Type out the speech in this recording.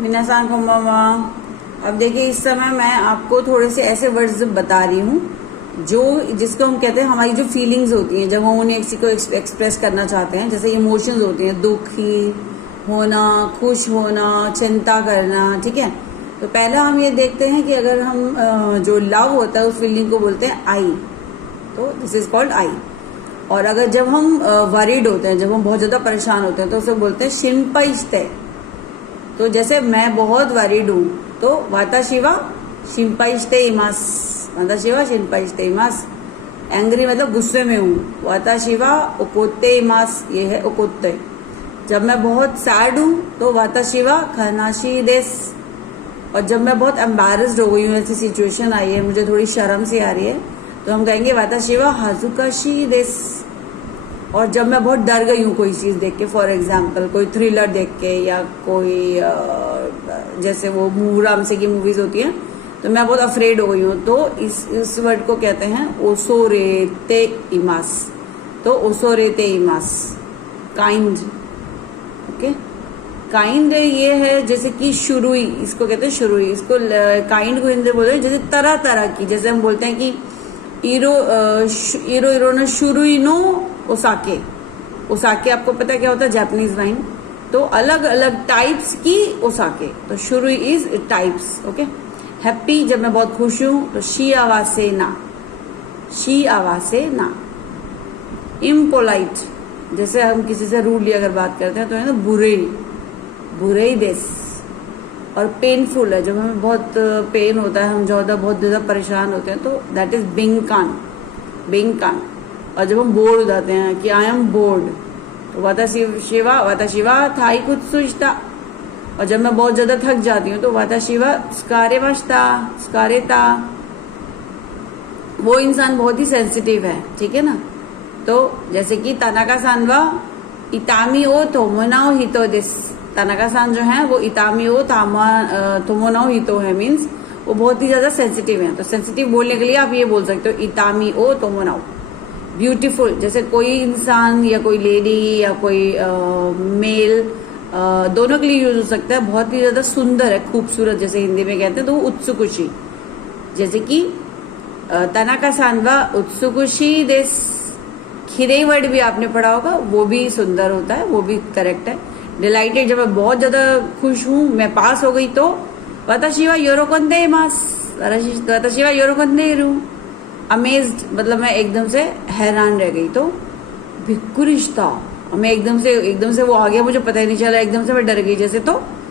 मिनासान कोंबावा। अब देखिए, इस समय मैं आपको थोड़े से ऐसे वर्ड्स बता रही हूँ जो जिसको हम कहते हैं हमारी जो फीलिंग्स होती हैं जब हम उन्हें किसी को एक्सप्रेस करना चाहते हैं। जैसे इमोशंस होती हैं, दुखी होना, खुश होना, चिंता करना, ठीक है। तो पहला हम ये देखते हैं कि अगर हम जो लव होता है उस फीलिंग को बोलते हैं आई, तो दिस इज कॉल्ड आई। और अगर जब हम वरीड होते हैं, जब हम बहुत ज्यादा परेशान होते हैं, तो उसे बोलते हैं शिंपाइश्ते। तो जैसे मैं बहुत वरीड हूँ तो वाताशिवा शिंपाइश्ते इमास, वाताशिवा शिंपाइश्ते इमास। एंग्री मतलब गुस्से में हूँ, वाताशिवा उकोत्ते इमास, ये है उकोत्ते। जब मैं बहुत सैड हूँ तो वाताशिवा खनाशी देस। और जब मैं बहुत एम्बैरेस्ड हो गई हूँ, ऐसी सिचुएशन आई है, मुझे थोड़ी शर्म सी आ रही है, तो हम कहेंगे वाताशिवा हाजुकाशी देस। और जब मैं बहुत डर गई हूँ कोई चीज देख के, फॉर एग्जाम्पल कोई थ्रिलर देख के, या कोई जैसे वो रामसे की मूवीज होती हैं, तो मैं बहुत अफ्रेड हो गई हूँ, तो इस वर्ड को कहते हैं ओसोरेते इमास। तो ओसोरेते इमास, काइंड, ओके। काइंड ये है जैसे कि शुरुई, इसको कहते हैं शुरुई। इसको काइंड को हिंदी बोलते हैं जैसे तरह तरह की। जैसे हम बोलते हैं कि इरो इरो नो शुरुई नो ओसाके। ओसाके आपको पता है क्या होता है? Japanese wine. तो अलग अलग टाइप्स की ओसाके, तो शुरुई इज टाइप्स, ओके। हैप्पी, जब मैं बहुत खुश हूं तो शी आवासे ना, शी आवासे ना। इम्पोलाइट, जैसे हम किसी से रूडली अगर बात करते हैं तो है ना बुरे, बुरे ही देश। और पेनफुल है, जब हमें बहुत पेन होता है, हम बहुत ज्यादा परेशान होते हैं, तो दैट इज बिंकान, बिंकान। और जब हम बोर्ड हो जाते हैं कि आई एम बोर्ड, तो वाताशिवा थाई कुछ सोचता। और जब मैं बहुत ज्यादा थक जाती हूँ तो वाताशिवा स्कारे वास्ता, स्कारेता। वो इंसान बहुत ही सेंसिटिव है, ठीक है ना। तो जैसे कि तानाका सानवा इतामी ओ तोमोनाओ हितो दिस। तानाका सान जो है वो इतामी ओ तोमोनाओ हितो है, मीन्स वो बहुत ही ज्यादा सेंसिटिव है। तो सेंसिटिव बोलने के लिए आप ये बोल सकते हो इतामी ओ तोमोनाओ। ब्यूटीफुल, जैसे कोई इंसान या कोई लेडी या कोई मेल, दोनों के लिए यूज हो सकता है। बहुत ही ज्यादा सुंदर है, खूबसूरत, जैसे हिंदी में कहते हैं, तो वो उत्सुकुशी। जैसे कि तनाका सानवा उत्सुकुशी देस। खिरे वर्ड भी आपने पढ़ा होगा, वो भी सुंदर होता है, वो भी करेक्ट है। डिलाइटेड, जब मैं बहुत ज्यादा खुश हूँ, मैं पास हो गई, तो वाताशिवा योरोकोंदे मास, वाताशिवा योरोकोंदे रू। अमेज्ड मतलब मैं एकदम से हैरान रह गई, तो भिक्कुरिश्ता, मैं एकदम से वो आ गया, मुझे पता ही नहीं चला, एकदम से मैं डर गई जैसे, तो